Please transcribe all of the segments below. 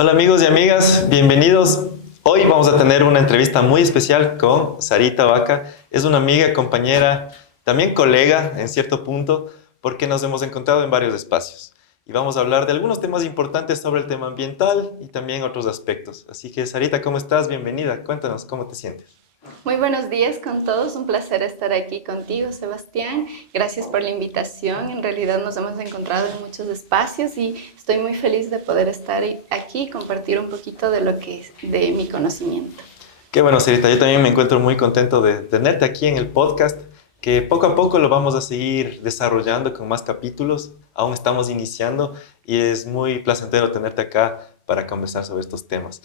Hola amigos y amigas, bienvenidos. Hoy vamos a tener una entrevista muy especial con Sarita Vaca. Es una amiga, compañera, también colega en cierto punto, porque nos hemos encontrado en varios espacios. Y vamos a hablar de algunos temas importantes sobre el tema ambiental y también otros aspectos. Así que Sarita, ¿cómo estás? Bienvenida. Cuéntanos, ¿cómo te sientes? Muy buenos días con todos, un placer estar aquí contigo, Sebastián. Gracias por la invitación. En realidad nos hemos encontrado en muchos espacios y estoy muy feliz de poder estar aquí y compartir un poquito de lo que es de mi conocimiento. Qué bueno, Sarita. Yo también me encuentro muy contento de tenerte aquí en el podcast, que poco a poco lo vamos a seguir desarrollando con más capítulos. Aún estamos iniciando y es muy placentero tenerte acá para conversar sobre estos temas.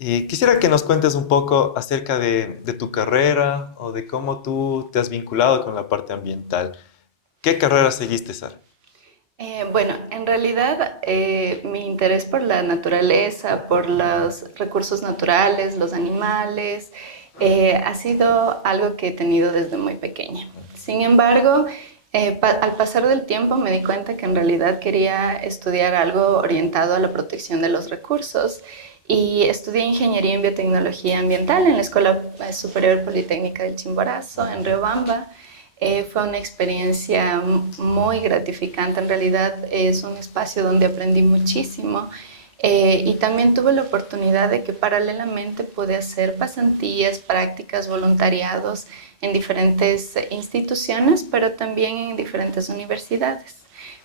Y quisiera que nos cuentes un poco acerca de tu carrera o de cómo tú te has vinculado con la parte ambiental. ¿Qué carrera seguiste, Sara? Bueno, en realidad mi interés por la naturaleza, por los recursos naturales, los animales, ha sido algo que he tenido desde muy pequeña. Sin embargo, al pasar del tiempo me di cuenta que en realidad quería estudiar algo orientado a la protección de los recursos y estudié Ingeniería en Biotecnología Ambiental en la Escuela Superior Politécnica del Chimborazo, en Riobamba. Fue una experiencia muy gratificante, en realidad es un espacio donde aprendí muchísimo y también tuve la oportunidad de que paralelamente pude hacer pasantías, prácticas, voluntariados en diferentes instituciones, pero también en diferentes universidades.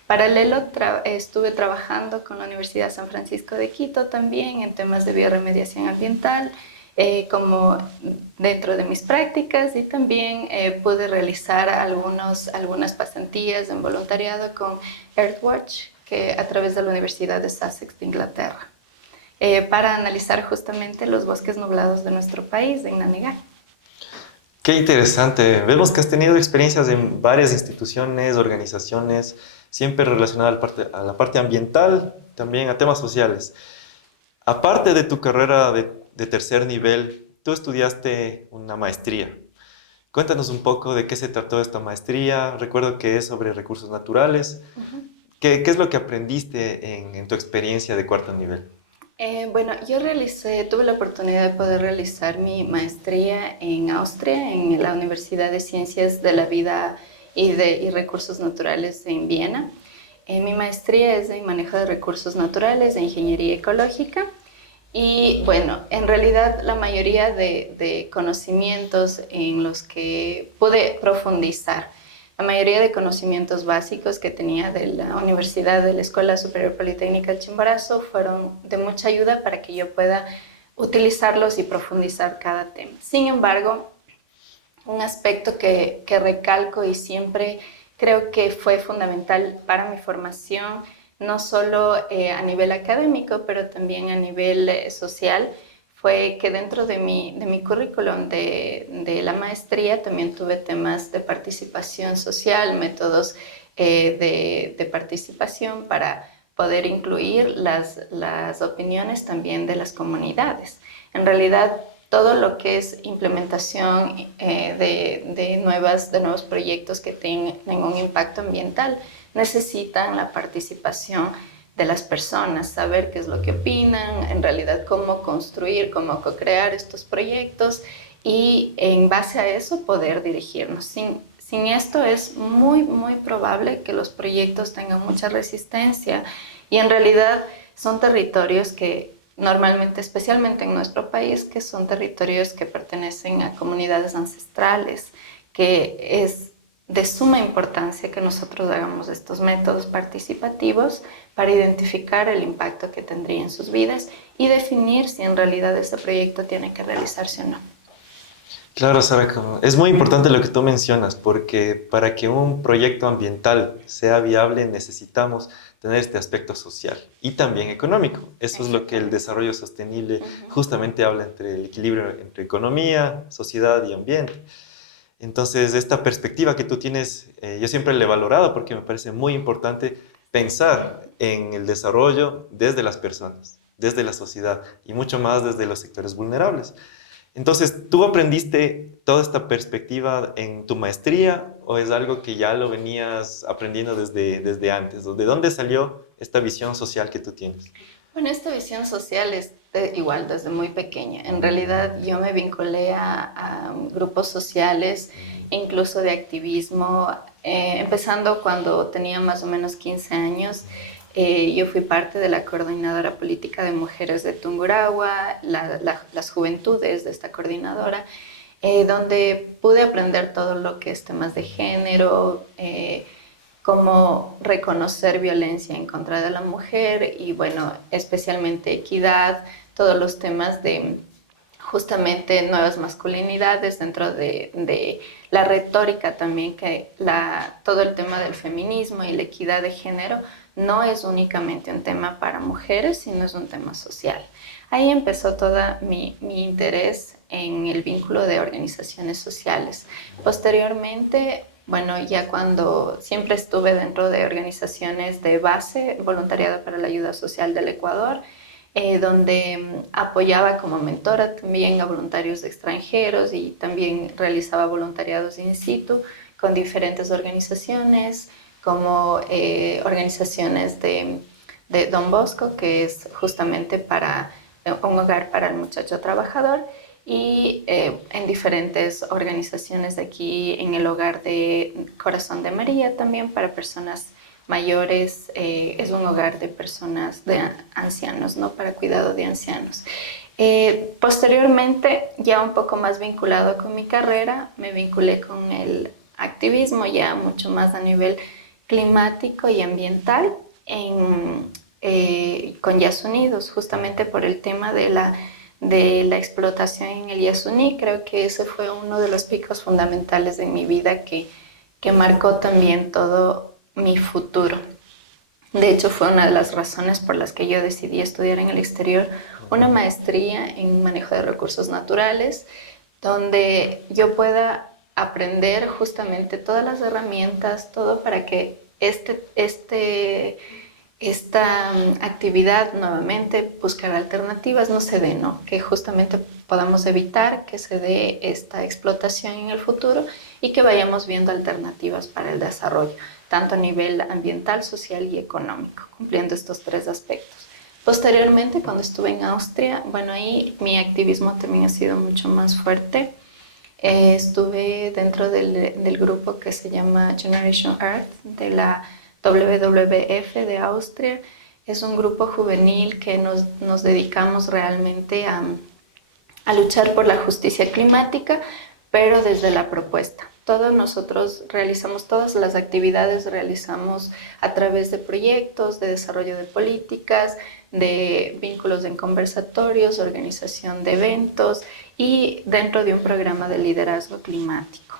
Paralelo estuve trabajando con la Universidad San Francisco de Quito también en temas de bioremediación ambiental, como dentro de mis prácticas y también pude realizar algunas pasantías en voluntariado con Earthwatch, que a través de la Universidad de Sussex de Inglaterra, para analizar justamente los bosques nublados de nuestro país, en Nanegal. Qué interesante. Vemos que has tenido experiencias en varias instituciones, organizaciones, siempre relacionadas a la parte ambiental, también a temas sociales. Aparte de tu carrera de tercer nivel, tú estudiaste una maestría. Cuéntanos un poco de qué se trató esta maestría. Recuerdo que es sobre recursos naturales. Uh -huh. ¿Qué es lo que aprendiste en tu experiencia de cuarto nivel? Bueno, tuve la oportunidad de poder realizar mi maestría en Austria, en la Universidad de Ciencias de la Vida y Recursos Naturales en Viena. Mi maestría es en manejo de recursos naturales, de ingeniería ecológica. Y bueno, en realidad la mayoría de conocimientos en los que pude profundizar, la mayoría de conocimientos básicos que tenía de la Universidad de la Escuela Superior Politécnica del Chimborazo fueron de mucha ayuda para que yo pueda utilizarlos y profundizar cada tema. Sin embargo, un aspecto que recalco y siempre creo que fue fundamental para mi formación, no solo a nivel académico, pero también a nivel social, fue que dentro de mi currículum de la maestría también tuve temas de participación social, métodos de participación para poder incluir las opiniones también de las comunidades. En realidad, todo lo que es implementación de nuevos proyectos que tengan un impacto ambiental necesitan la participación de las personas, saber qué es lo que opinan, en realidad cómo construir, cómo co-crear estos proyectos y en base a eso poder dirigirnos. Sin esto es muy probable que los proyectos tengan mucha resistencia y en realidad son territorios que normalmente, especialmente en nuestro país, que son territorios que pertenecen a comunidades ancestrales, que es de suma importancia que nosotros hagamos estos métodos participativos para identificar el impacto que tendría en sus vidas y definir si en realidad este proyecto tiene que realizarse o no. Claro, Sara, es muy importante lo que tú mencionas, porque para que un proyecto ambiental sea viable necesitamos tener este aspecto social y también económico. Eso es lo que el Exactamente. desarrollo sostenible Uh -huh. justamente habla entre el equilibrio entre economía, sociedad y ambiente. Entonces, esta perspectiva que tú tienes, yo siempre la he valorado porque me parece muy importante pensar en el desarrollo desde las personas, desde la sociedad y mucho más desde los sectores vulnerables. Entonces, ¿tú aprendiste toda esta perspectiva en tu maestría o es algo que ya lo venías aprendiendo desde antes? ¿De dónde salió esta visión social que tú tienes? Bueno, esta visión social es igual desde muy pequeña. En realidad yo me vinculé a grupos sociales, incluso de activismo, empezando cuando tenía más o menos 15 años. Yo fui parte de la coordinadora política de mujeres de Tungurahua, las juventudes de esta coordinadora, donde pude aprender todo lo que es temas de género, cómo reconocer violencia en contra de la mujer y, bueno, especialmente equidad, todos los temas de justamente nuevas masculinidades dentro de la retórica también, que todo el tema del feminismo y la equidad de género no es únicamente un tema para mujeres, sino es un tema social. Ahí empezó todo mi interés en el vínculo de organizaciones sociales. Posteriormente, bueno, ya cuando siempre estuve dentro de organizaciones de base, Voluntariado para la Ayuda Social del Ecuador, donde apoyaba como mentora también a voluntarios extranjeros y también realizaba voluntariados in situ con diferentes organizaciones, como organizaciones de Don Bosco, que es justamente para un hogar para el muchacho trabajador, y en diferentes organizaciones de aquí, en el hogar de Corazón de María también para personas mayores, es un hogar de personas, de ancianos, ¿no? Para cuidado de ancianos. Posteriormente, ya un poco más vinculado con mi carrera, me vinculé con el activismo ya mucho más a nivel climático y ambiental con Yasunidos, justamente por el tema de la explotación en el Yasuní. Creo que ese fue uno de los picos fundamentales de mi vida que marcó también todo mi futuro. De hecho, fue una de las razones por las que yo decidí estudiar en el exterior una maestría en manejo de recursos naturales, donde yo pueda aprender justamente todas las herramientas, todo para que esta actividad nuevamente, buscar alternativas, no se dé, ¿no? Que justamente podamos evitar que se dé esta explotación en el futuro y que vayamos viendo alternativas para el desarrollo, tanto a nivel ambiental, social y económico, cumpliendo estos tres aspectos. Posteriormente, cuando estuve en Austria, bueno, ahí mi activismo también ha sido mucho más fuerte. Estuve dentro del grupo que se llama Generation Earth de la WWF de Austria. Es un grupo juvenil que nos dedicamos realmente a luchar por la justicia climática, pero desde la propuesta. Todos nosotros realizamos, todas las actividades realizamos a través de proyectos, de desarrollo de políticas, de vínculos en conversatorios, organización de eventos y dentro de un programa de liderazgo climático.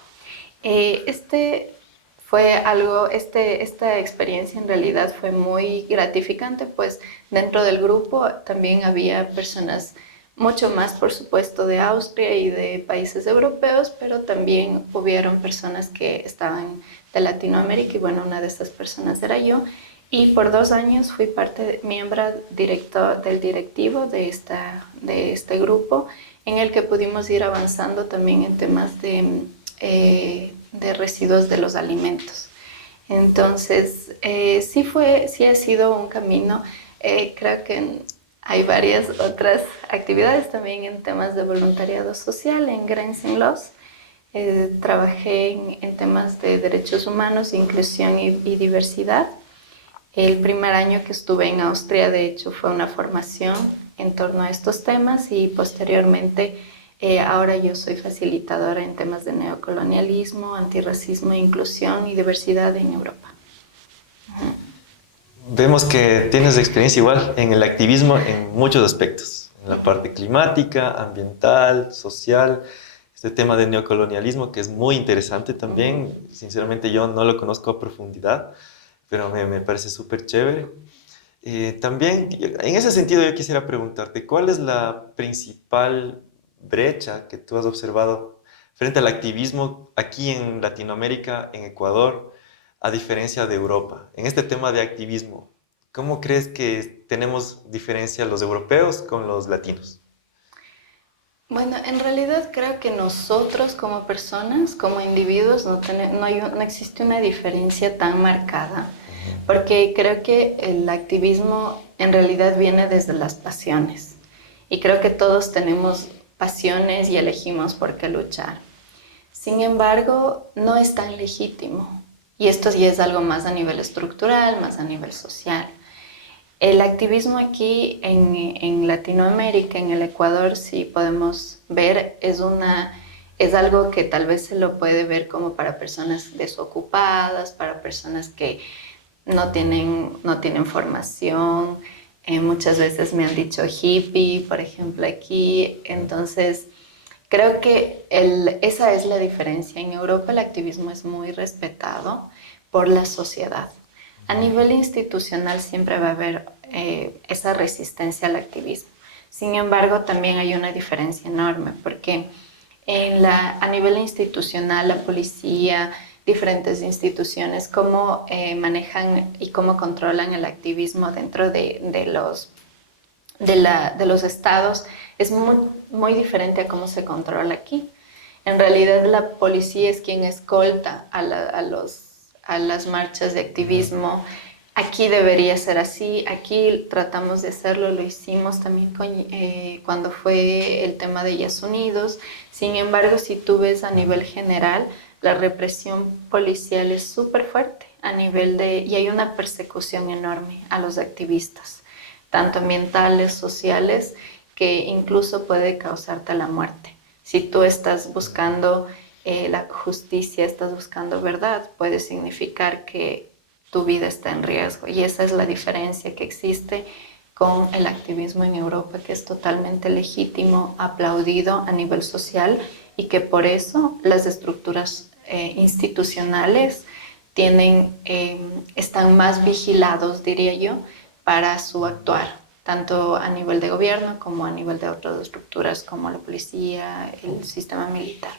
Esta experiencia en realidad fue muy gratificante, pues dentro del grupo también había personas mucho más, por supuesto, de Austria y de países europeos, pero también hubieron personas que estaban de Latinoamérica y, bueno, una de estas personas era yo. Y por 2 años fui miembro del directivo de este grupo, en el que pudimos ir avanzando también en temas de residuos de los alimentos. Entonces, sí ha sido un camino. Creo que hay varias otras actividades también en temas de voluntariado social en Grenzenlos. Trabajé en temas de derechos humanos, inclusión y diversidad. El primer año que estuve en Austria, de hecho, fue una formación en torno a estos temas y posteriormente ahora yo soy facilitadora en temas de neocolonialismo, antirracismo, inclusión y diversidad en Europa. Vemos que tienes experiencia igual en el activismo en muchos aspectos, en la parte climática, ambiental, social, este tema de neocolonialismo que es muy interesante también. Sinceramente yo no lo conozco a profundidad, pero me parece súper chévere. También, en ese sentido, yo quisiera preguntarte, ¿cuál es la principal brecha que tú has observado frente al activismo aquí en Latinoamérica, en Ecuador, a diferencia de Europa? En este tema de activismo, ¿cómo crees que tenemos diferencia los europeos con los latinos? Bueno, en realidad creo que nosotros como personas, como individuos, no existe una diferencia tan marcada, porque creo que el activismo en realidad viene desde las pasiones. Y creo que todos tenemos pasiones y elegimos por qué luchar. Sin embargo, no es tan legítimo. Y esto ya es algo más a nivel estructural, más a nivel social. El activismo aquí en Latinoamérica, en el Ecuador, si podemos ver, es algo que tal vez se lo puede ver como para personas desocupadas, para personas que no tienen formación. Muchas veces me han dicho hippie, por ejemplo, aquí. Entonces, creo que esa es la diferencia. En Europa el activismo es muy respetado por la sociedad. A nivel institucional siempre va a haber esa resistencia al activismo. Sin embargo, también hay una diferencia enorme porque a nivel institucional, la policía, diferentes instituciones, cómo manejan y cómo controlan el activismo dentro de los estados es muy, muy diferente a cómo se controla aquí. En realidad la policía es quien escolta a las marchas de activismo. Aquí debería ser así, aquí tratamos de hacerlo, lo hicimos también cuando fue el tema de Yes Unidos. Sin embargo, si tú ves a nivel general, la represión policial es súper fuerte y hay una persecución enorme a los activistas, tanto ambientales, sociales, que incluso puede causarte la muerte. Si tú estás buscando la justicia, estás buscando verdad, puede significar que tu vida está en riesgo. Y esa es la diferencia que existe con el activismo en Europa, que es totalmente legítimo, aplaudido a nivel social y que por eso las estructuras institucionales están más vigilados, diría yo, para su actuar, tanto a nivel de gobierno como a nivel de otras estructuras como la policía, el sistema militar.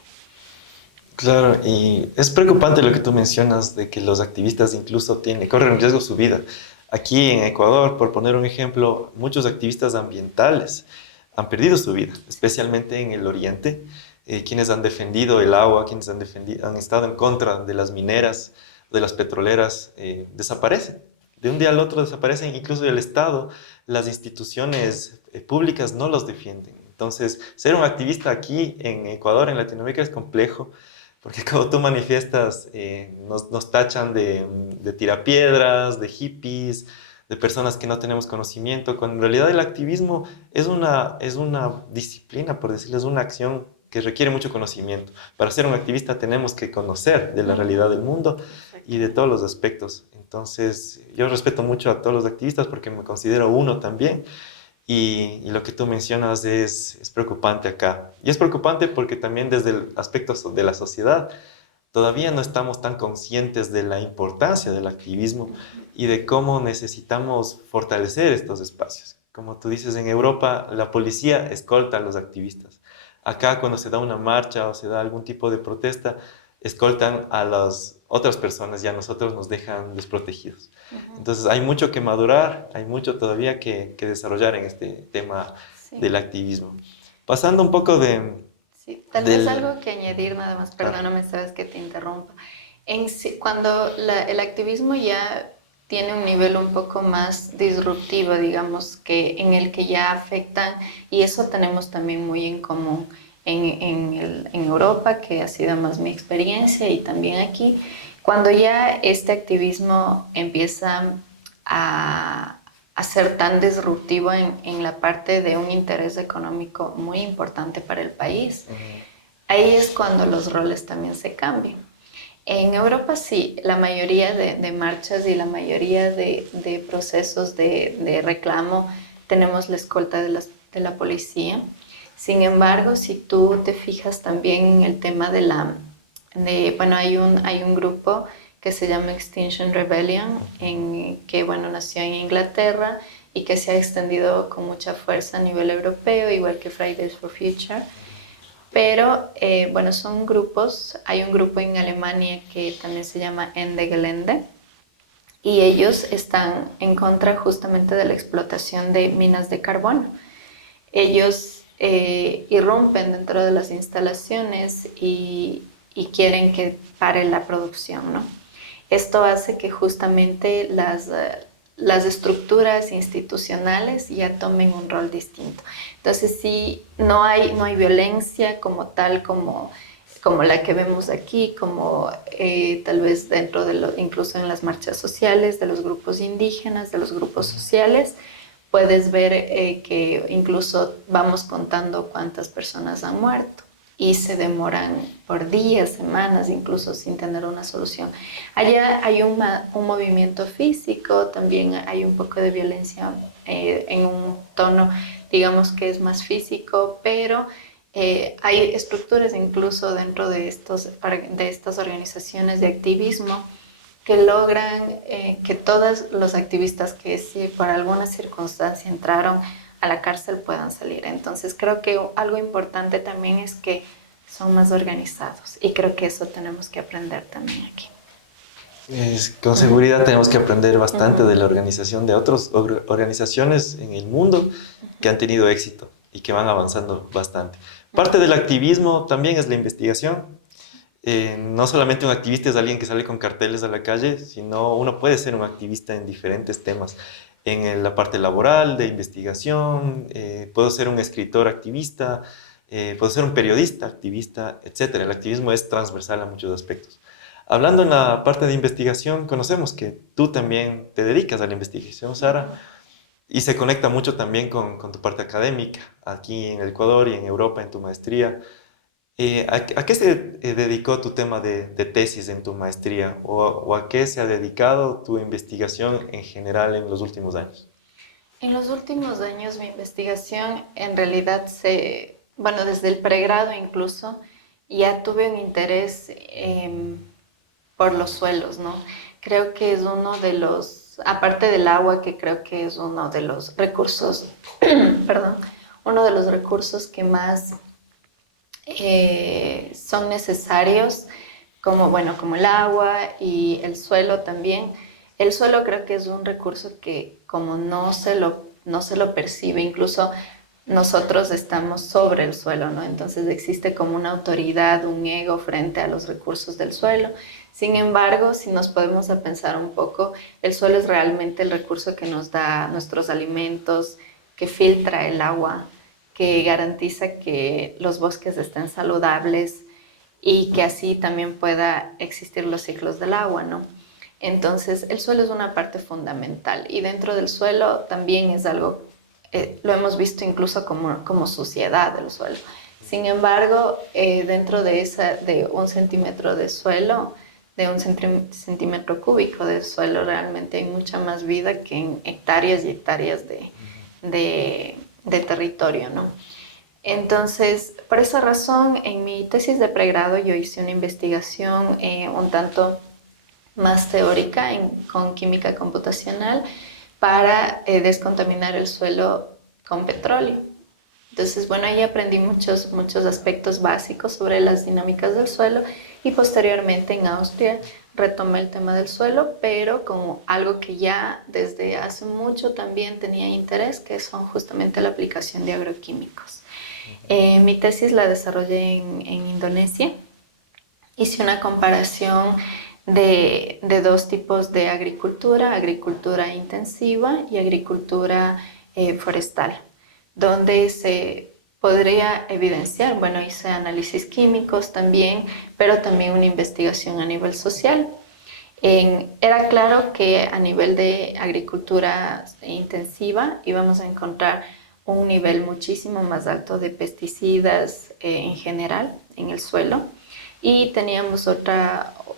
Claro, y es preocupante lo que tú mencionas de que los activistas incluso corren en riesgo su vida. Aquí en Ecuador, por poner un ejemplo, muchos activistas ambientales han perdido su vida, especialmente en el oriente, quienes han defendido el agua, quienes han estado en contra de las mineras, de las petroleras, desaparecen. De un día al otro desaparecen, incluso el Estado, las instituciones públicas no los defienden. Entonces, ser un activista aquí en Ecuador, en Latinoamérica, es complejo porque como tú manifiestas, nos tachan de tirapiedras, de hippies, de personas que no tenemos conocimiento, cuando en realidad el activismo es una disciplina, por decirlo, es una acción que requiere mucho conocimiento. Para ser un activista tenemos que conocer de la realidad del mundo y de todos los aspectos. Entonces, yo respeto mucho a todos los activistas porque me considero uno también. Y lo que tú mencionas es preocupante acá. Y es preocupante porque también desde el aspecto de la sociedad todavía no estamos tan conscientes de la importancia del activismo y de cómo necesitamos fortalecer estos espacios. Como tú dices, en Europa la policía escolta a los activistas. Acá cuando se da una marcha o se da algún tipo de protesta, escoltan a las otras personas y a nosotros nos dejan desprotegidos. Entonces hay mucho que madurar, hay mucho todavía que desarrollar en este tema Sí. del activismo. Pasando un poco Sí, tal vez algo que añadir nada más, Claro. perdóname, sabes que te interrumpa. Cuando el activismo ya tiene un nivel un poco más disruptivo, digamos, en el que ya afectan, y eso tenemos también muy en común en Europa, que ha sido más mi experiencia, y también aquí, cuando ya este activismo empieza a ser tan disruptivo en la parte de un interés económico muy importante para el país, ahí es cuando los roles también se cambian. En Europa sí, la mayoría de marchas y la mayoría de procesos de reclamo tenemos la escolta de la policía. Sin embargo, si tú te fijas también en el tema bueno, hay un grupo que se llama Extinction Rebellion, que bueno, nació en Inglaterra y que se ha extendido con mucha fuerza a nivel europeo, igual que Fridays for Future. Pero bueno, son grupos, hay un grupo en Alemania que también se llama Ende Gelände y ellos están en contra justamente de la explotación de minas de carbono. Ellos irrumpen dentro de las instalaciones y quieren que pare la producción, ¿no? Esto hace que justamente las estructuras institucionales ya tomen un rol distinto. Entonces, sí, no hay violencia como tal, como la que vemos aquí, como tal vez dentro de incluso en las marchas sociales de los grupos indígenas, de los grupos sociales, puedes ver que incluso vamos contando cuántas personas han muerto y se demoran por días, semanas, incluso sin tener una solución. Allá hay un movimiento físico, también hay un poco de violencia en un tono, digamos que es más físico, pero hay estructuras incluso dentro de estas organizaciones de activismo que logran que todos los activistas que si por alguna circunstancia entraron a la cárcel puedan salir. Entonces creo que algo importante también es que son más organizados y creo que eso tenemos que aprender también aquí. Con seguridad tenemos que aprender bastante de la organización de otras organizaciones en el mundo que han tenido éxito y que van avanzando bastante. Parte del activismo también es la investigación. No solamente un activista es alguien que sale con carteles a la calle, sino uno puede ser un activista en diferentes temas. En la parte laboral, de investigación, puedo ser un escritor activista, puedo ser un periodista activista, etc. El activismo es transversal a muchos aspectos. Hablando en la parte de investigación, conocemos que tú también te dedicas a la investigación, Sara, y se conecta mucho también con tu parte académica, aquí en el Ecuador y en Europa, en tu maestría. ¿A qué se dedicó tu tema de tesis en tu maestría o a qué se ha dedicado tu investigación en general en los últimos años? En los últimos años mi investigación en realidad bueno, desde el pregrado incluso, ya tuve un interés por los suelos, ¿no? Creo que es uno de los, aparte del agua, que creo que es uno de los recursos, perdón, uno de los recursos que más son necesarios, como el agua y el suelo también. El suelo creo que es un recurso que como no se lo percibe, incluso nosotros estamos sobre el suelo, ¿no? Entonces existe como una autoridad, un ego frente a los recursos del suelo. Sin embargo, si nos podemos a pensar un poco, el suelo es realmente el recurso que nos da nuestros alimentos, que filtra el agua, que garantiza que los bosques estén saludables y que así también pueda existir los ciclos del agua, ¿no? Entonces, el suelo es una parte fundamental y dentro del suelo también es algo, lo hemos visto incluso como suciedad del suelo. Sin embargo, dentro de un centímetro de suelo, de un centímetro cúbico de suelo, realmente hay mucha más vida que en hectáreas y hectáreas de territorio, ¿no? Entonces, por esa razón, en mi tesis de pregrado yo hice una investigación un tanto más teórica con química computacional para descontaminar el suelo con petróleo. Entonces, bueno, ahí aprendí muchos aspectos básicos sobre las dinámicas del suelo y posteriormente en Austria retomé el tema del suelo, pero como algo que ya desde hace mucho también tenía interés, que son justamente la aplicación de agroquímicos. Mi tesis la desarrollé en Indonesia. Hice una comparación de dos tipos de agricultura intensiva y agricultura forestal, donde se podría evidenciar, bueno, hice análisis químicos también, pero también una investigación a nivel social. Era claro que a nivel de agricultura intensiva íbamos a encontrar un nivel muchísimo más alto de pesticidas en general en el suelo y teníamos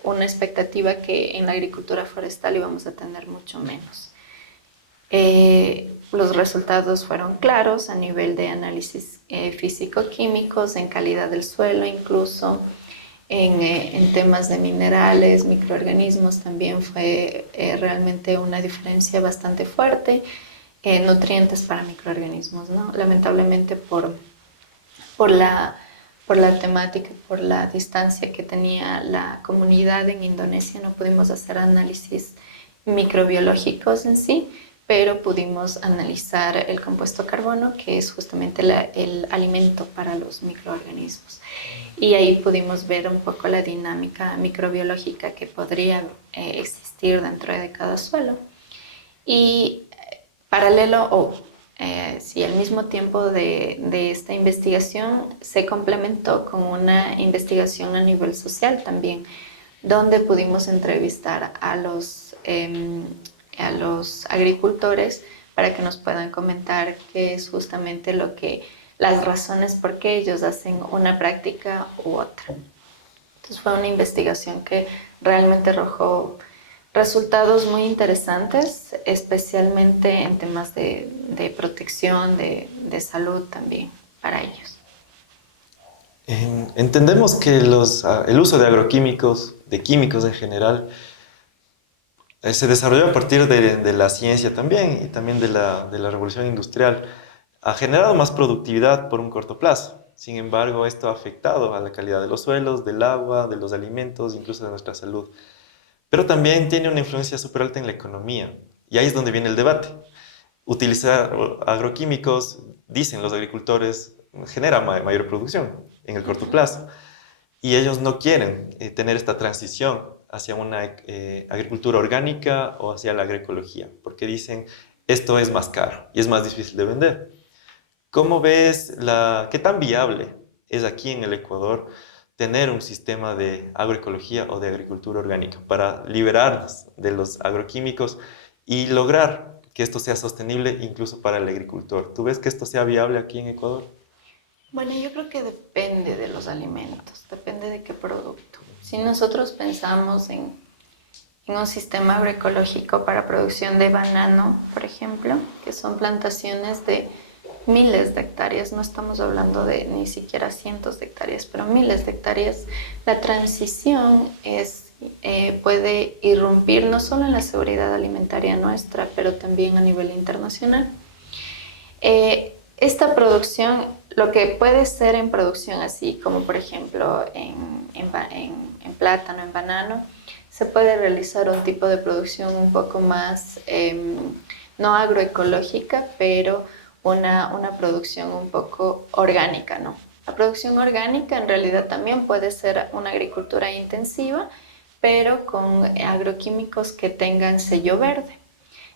una expectativa que en la agricultura forestal íbamos a tener mucho menos. Los resultados fueron claros a nivel de análisis físico-químicos, en calidad del suelo incluso, en temas de minerales, microorganismos también fue realmente una diferencia bastante fuerte. Nutrientes para microorganismos, ¿no? Lamentablemente por la temática, por la distancia que tenía la comunidad en Indonesia, no pudimos hacer análisis microbiológicos en sí, pero pudimos analizar el compuesto carbono, que es justamente el alimento para los microorganismos. Y ahí pudimos ver un poco la dinámica microbiológica que podría existir dentro de cada suelo. Y paralelo sí, al mismo tiempo de esta investigación se complementó con una investigación a nivel social también, donde pudimos entrevistar a los agricultores para que nos puedan comentar qué es justamente las razones por qué ellos hacen una práctica u otra. Entonces fue una investigación que realmente arrojó resultados muy interesantes, especialmente en temas de protección, de salud también para ellos. Entendemos que el uso de agroquímicos, de químicos en general, se desarrolló a partir de la ciencia también y también de la revolución industrial. Ha generado más productividad por un corto plazo. Sin embargo, esto ha afectado a la calidad de los suelos, del agua, de los alimentos, incluso de nuestra salud. Pero también tiene una influencia súper alta en la economía. Y ahí es donde viene el debate. Utilizar agroquímicos, dicen los agricultores, genera mayor producción en el corto plazo. Y ellos no quieren tener esta transición hacia una agricultura orgánica o hacia la agroecología, porque dicen, esto es más caro y es más difícil de vender. ¿Cómo ves qué tan viable es aquí en el Ecuador tener un sistema de agroecología o de agricultura orgánica para liberarnos de los agroquímicos y lograr que esto sea sostenible incluso para el agricultor? ¿Tú ves que esto sea viable aquí en Ecuador? Bueno, yo creo que depende de los alimentos, depende de qué producto. Si nosotros pensamos en un sistema agroecológico para producción de banano, por ejemplo, que son plantaciones de miles de hectáreas, no estamos hablando de ni siquiera cientos de hectáreas, pero miles de hectáreas, la transición puede irrumpir no solo en la seguridad alimentaria nuestra, pero también a nivel internacional. Esta producción, lo que puede ser en producción así, como por ejemplo en plátano, en banano, se puede realizar un tipo de producción un poco más, no agroecológica, pero una producción un poco orgánica, ¿no? La producción orgánica en realidad también puede ser una agricultura intensiva, pero con agroquímicos que tengan sello verde.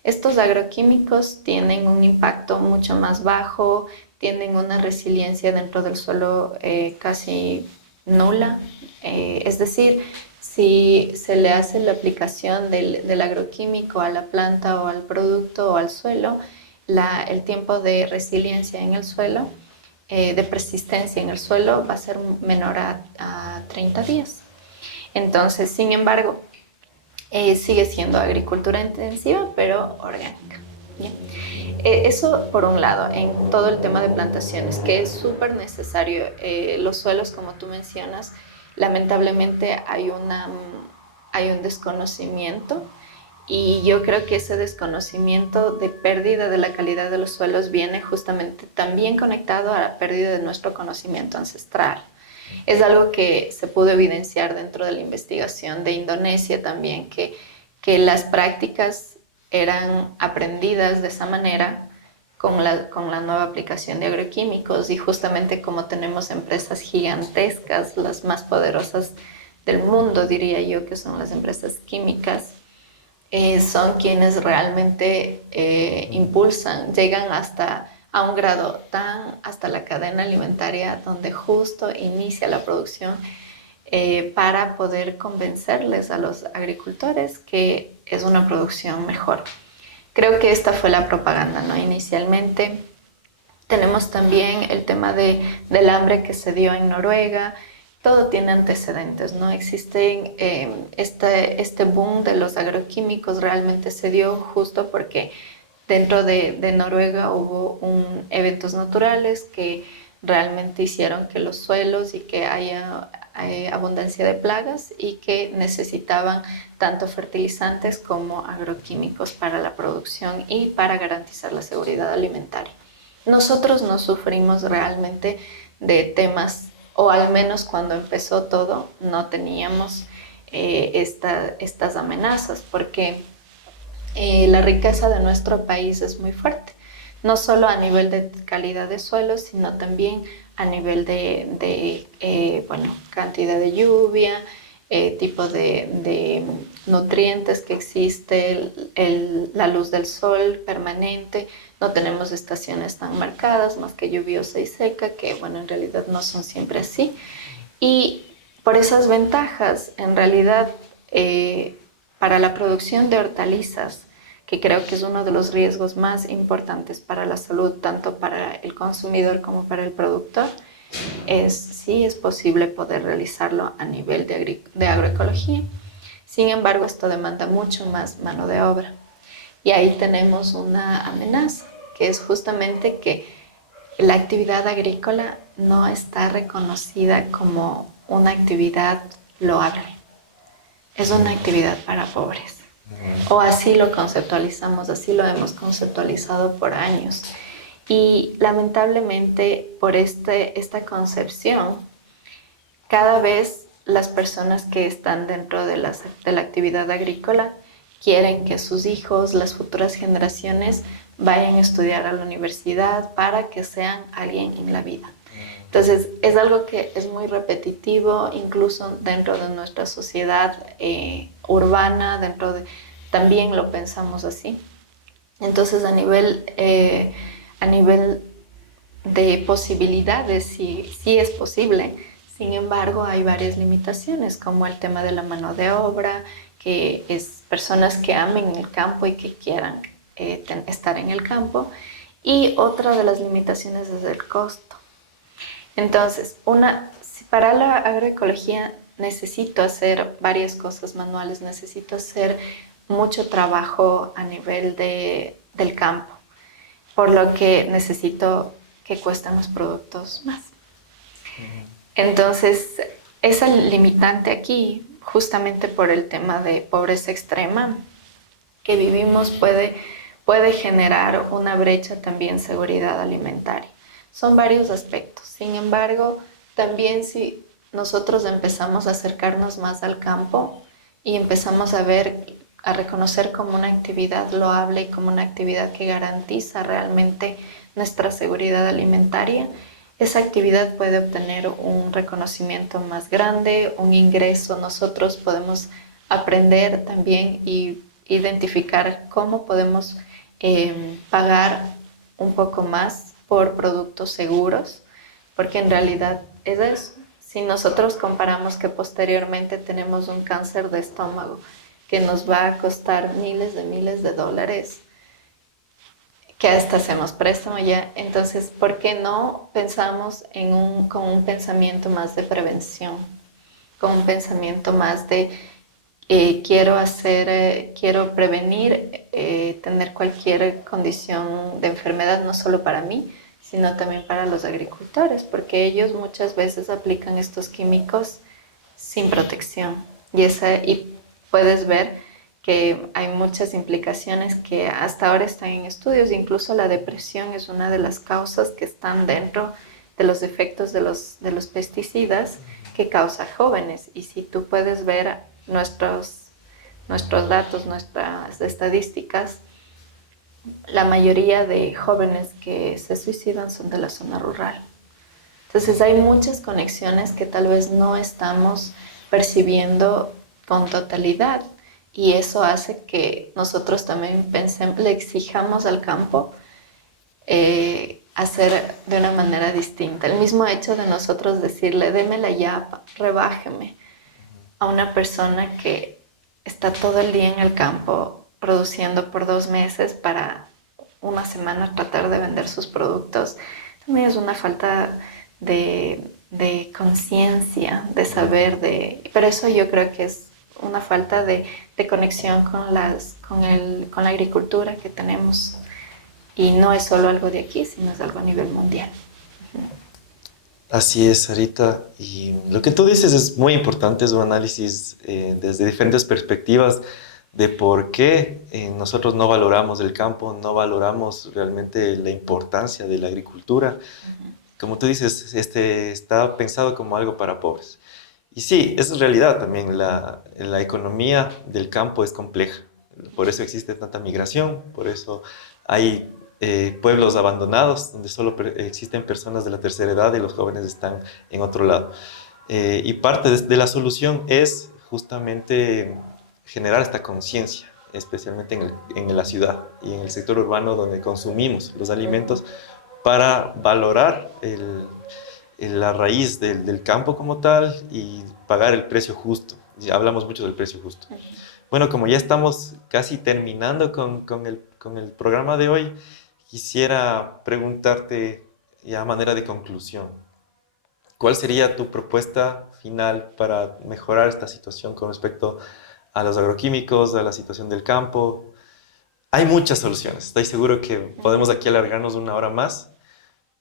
Estos agroquímicos tienen un impacto mucho más bajo, tienen una resiliencia dentro del suelo casi nula. Es decir, si se le hace la aplicación del agroquímico a la planta o al producto o al suelo, el tiempo de resiliencia en el suelo, de persistencia en el suelo, va a ser menor a 30 días. Entonces, sin embargo, sigue siendo agricultura intensiva, pero orgánica. Bien. Eso por un lado, en todo el tema de plantaciones, que es súper necesario. Los suelos, como tú mencionas, lamentablemente hay un desconocimiento, y yo creo que ese desconocimiento de pérdida de la calidad de los suelos viene justamente también conectado a la pérdida de nuestro conocimiento ancestral. Es algo que se pudo evidenciar dentro de la investigación de Indonesia también, que las prácticas eran aprendidas de esa manera con la nueva aplicación de agroquímicos, y justamente como tenemos empresas gigantescas, las más poderosas del mundo, diría yo, que son las empresas químicas, son quienes realmente impulsan, llegan a un grado hasta la cadena alimentaria, donde justo inicia la producción, para poder convencerles a los agricultores que es una producción mejor. Creo que esta fue la propaganda, ¿no? Inicialmente tenemos también el tema del hambre que se dio en Noruega. Todo tiene antecedentes, ¿no? Existen, este boom de los agroquímicos realmente se dio justo porque dentro de Noruega hubo eventos naturales que realmente hicieron que los suelos y que haya abundancia de plagas, y que necesitaban tanto fertilizantes como agroquímicos para la producción y para garantizar la seguridad alimentaria. Nosotros no sufrimos realmente de temas, o al menos cuando empezó todo, no teníamos estas amenazas, porque la riqueza de nuestro país es muy fuerte, no solo a nivel de calidad de suelo, sino también a nivel de cantidad de lluvia, tipo de nutrientes que existe, la luz del sol permanente, no tenemos estaciones tan marcadas, más que lluviosa y seca, que bueno, en realidad no son siempre así. Y por esas ventajas, en realidad, para la producción de hortalizas, que creo que es uno de los riesgos más importantes para la salud, tanto para el consumidor como para el productor, sí es posible poder realizarlo a nivel de agroecología. Sin embargo, esto demanda mucho más mano de obra. Y ahí tenemos una amenaza, que es justamente que la actividad agrícola no está reconocida como una actividad loable. Es una actividad para pobres. O así lo conceptualizamos, así lo hemos conceptualizado por años. Y lamentablemente por esta concepción, cada vez las personas que están dentro de la actividad agrícola quieren que sus hijos, las futuras generaciones, vayan a estudiar a la universidad para que sean alguien en la vida. Entonces, es algo que es muy repetitivo, incluso dentro de nuestra sociedad urbana, también lo pensamos así. Entonces, a nivel de posibilidades, sí es posible. Sin embargo, hay varias limitaciones, como el tema de la mano de obra, que es personas que amen el campo y que quieran estar en el campo. Y otra de las limitaciones es el costo. Entonces, para la agroecología necesito hacer varias cosas manuales, necesito hacer mucho trabajo a nivel del campo, por lo que necesito que cuesten los productos más. Entonces, esa limitante aquí, justamente por el tema de pobreza extrema que vivimos, puede generar una brecha también en seguridad alimentaria. Son varios aspectos. Sin embargo, también si nosotros empezamos a acercarnos más al campo y empezamos a reconocer como una actividad loable y como una actividad que garantiza realmente nuestra seguridad alimentaria, esa actividad puede obtener un reconocimiento más grande, un ingreso. Nosotros podemos aprender también y identificar cómo podemos pagar un poco más por productos seguros, porque en realidad es eso. Si nosotros comparamos que posteriormente tenemos un cáncer de estómago que nos va a costar miles de dólares, que hasta hacemos préstamo ya, entonces, ¿por qué no pensamos con un pensamiento más de prevención? Con un pensamiento más de quiero prevenir, tener cualquier condición de enfermedad, no solo para mí, sino también para los agricultores, porque ellos muchas veces aplican estos químicos sin protección. Y puedes ver que hay muchas implicaciones que hasta ahora están en estudios, incluso la depresión es una de las causas que están dentro de los efectos de los pesticidas que causa jóvenes. Y si tú puedes ver nuestros datos, nuestras estadísticas, la mayoría de jóvenes que se suicidan son de la zona rural. Entonces hay muchas conexiones que tal vez no estamos percibiendo con totalidad y eso hace que nosotros también le exijamos al campo hacer de una manera distinta. El mismo hecho de nosotros decirle, deme la yapa, rebájeme, a una persona que está todo el día en el campo produciendo por 2 meses para una semana tratar de vender sus productos, también es una falta de conciencia, de saber, pero eso yo creo que es una falta de conexión con la agricultura que tenemos. Y no es solo algo de aquí, sino es algo a nivel mundial. Así es, Sarita. Y lo que tú dices es muy importante, es un análisis desde diferentes perspectivas de por qué nosotros no valoramos el campo, no valoramos realmente la importancia de la agricultura. Como tú dices, está pensado como algo para pobres. Y sí, es realidad también, la economía del campo es compleja. Por eso existe tanta migración, por eso hay pueblos abandonados donde solo existen personas de la tercera edad y los jóvenes están en otro lado. Y parte de la solución es justamente generar esta conciencia, especialmente en la ciudad y en el sector urbano donde consumimos los alimentos, para valorar la raíz del campo como tal y pagar el precio justo. Ya hablamos mucho del precio justo. Bueno, como ya estamos casi terminando con el programa de hoy, quisiera preguntarte ya a manera de conclusión, ¿cuál sería tu propuesta final para mejorar esta situación con respecto a los agroquímicos, a la situación del campo? Hay muchas soluciones, estoy seguro que podemos aquí alargarnos una hora más,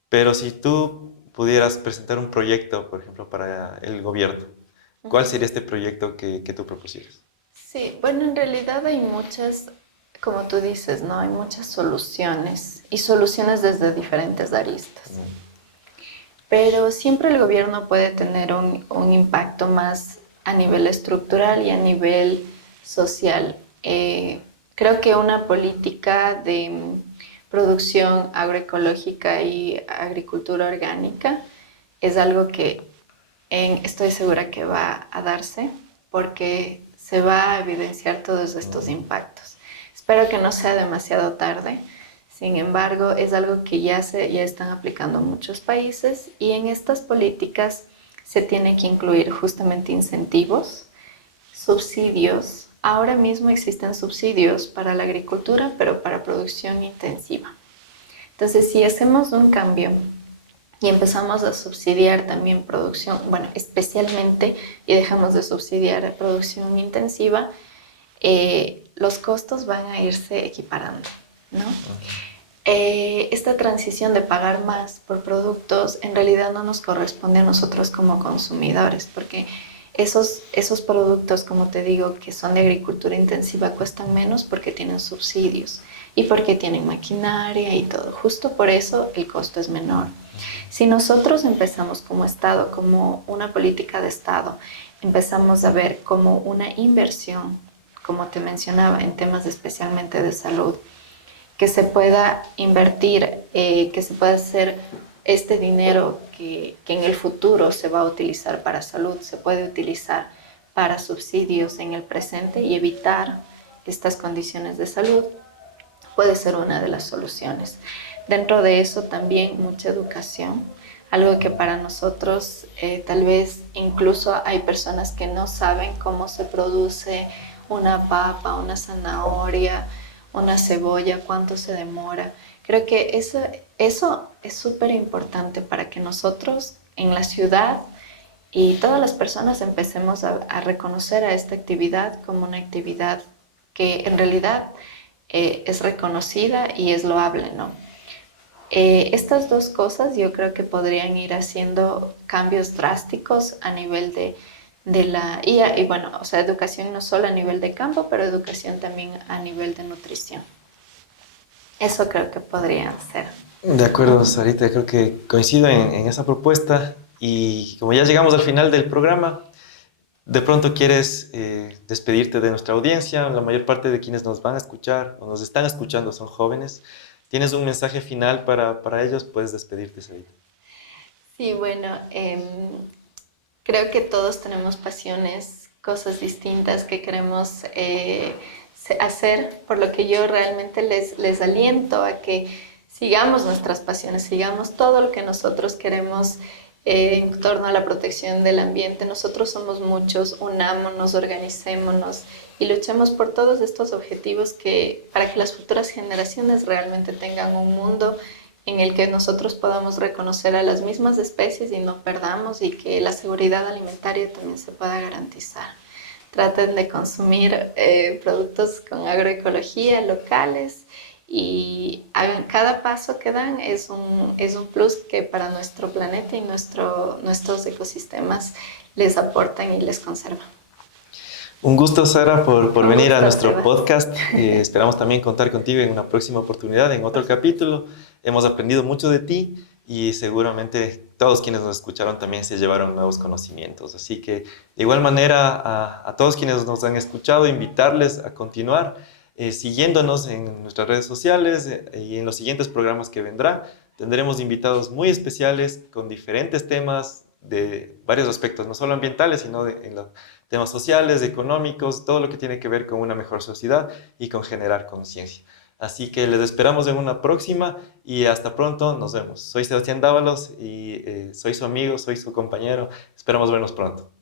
pero si tú pudieras presentar un proyecto, por ejemplo, para el gobierno, ¿cuál sería este proyecto que tú propusieras? Sí, bueno, en realidad hay muchas, como tú dices, ¿no? Hay muchas soluciones y soluciones desde diferentes aristas. Pero siempre el gobierno puede tener un impacto más a nivel estructural y a nivel social. Creo que una política de producción agroecológica y agricultura orgánica es algo que estoy segura que va a darse porque se va a evidenciar todos estos impactos. Espero que no sea demasiado tarde. Sin embargo, es algo que ya están aplicando muchos países y en estas políticas se tiene que incluir justamente incentivos, subsidios. Ahora mismo existen subsidios para la agricultura, pero para producción intensiva. Entonces, si hacemos un cambio y empezamos a subsidiar también producción, bueno, especialmente, y dejamos de subsidiar producción intensiva, los costos van a irse equiparando, ¿no? Esta transición de pagar más por productos en realidad no nos corresponde a nosotros como consumidores, porque esos productos, como te digo, que son de agricultura intensiva cuestan menos porque tienen subsidios y porque tienen maquinaria y todo. Justo por eso el costo es menor. Si nosotros empezamos como Estado, como una política de Estado, empezamos a ver como una inversión, como te mencionaba, en temas especialmente de salud, que se pueda invertir, que se pueda hacer este dinero que en el futuro se va a utilizar para salud, se puede utilizar para subsidios en el presente y evitar estas condiciones de salud, puede ser una de las soluciones. Dentro de eso también mucha educación, algo que para nosotros tal vez incluso hay personas que no saben cómo se produce una papa, una zanahoria, una cebolla, cuánto se demora. Creo que eso es súper importante para que nosotros en la ciudad y todas las personas empecemos a reconocer a esta actividad como una actividad que en realidad es reconocida y es loable, ¿no? Estas dos cosas yo creo que podrían ir haciendo cambios drásticos a nivel de la IA y bueno, o sea, educación no solo a nivel de campo, pero educación también a nivel de nutrición. Eso creo que podría ser. De acuerdo, Sarita, creo que coincido en esa propuesta y como ya llegamos al final del programa, de pronto quieres despedirte de nuestra audiencia, la mayor parte de quienes nos van a escuchar o nos están escuchando son jóvenes. ¿Tienes un mensaje final para ellos? Puedes despedirte, Sarita. Sí, bueno, creo que todos tenemos pasiones, cosas distintas que queremos hacer, por lo que yo realmente les aliento a que sigamos nuestras pasiones, sigamos todo lo que nosotros queremos en torno a la protección del ambiente. Nosotros somos muchos, unámonos, organicémonos y luchemos por todos estos objetivos para que las futuras generaciones realmente tengan un mundo en el que nosotros podamos reconocer a las mismas especies y no perdamos y que la seguridad alimentaria también se pueda garantizar. Traten de consumir productos con agroecología locales y cada paso que dan es un plus que para nuestro planeta y nuestros ecosistemas les aportan y les conservan. Un gusto, Sara, por venir a nuestro Seba. podcast. Esperamos también contar contigo en una próxima oportunidad, en otro capítulo. Hemos aprendido mucho de ti y seguramente todos quienes nos escucharon también se llevaron nuevos conocimientos. Así que, de igual manera, a todos quienes nos han escuchado, invitarles a continuar siguiéndonos en nuestras redes sociales y en los siguientes programas que vendrá. Tendremos invitados muy especiales con diferentes temas de varios aspectos, no solo ambientales, sino en los temas sociales, económicos, todo lo que tiene que ver con una mejor sociedad y con generar conciencia. Así que les esperamos en una próxima y hasta pronto, nos vemos. Soy Sebastián Dávalos y soy su amigo, soy su compañero. Esperamos vernos pronto.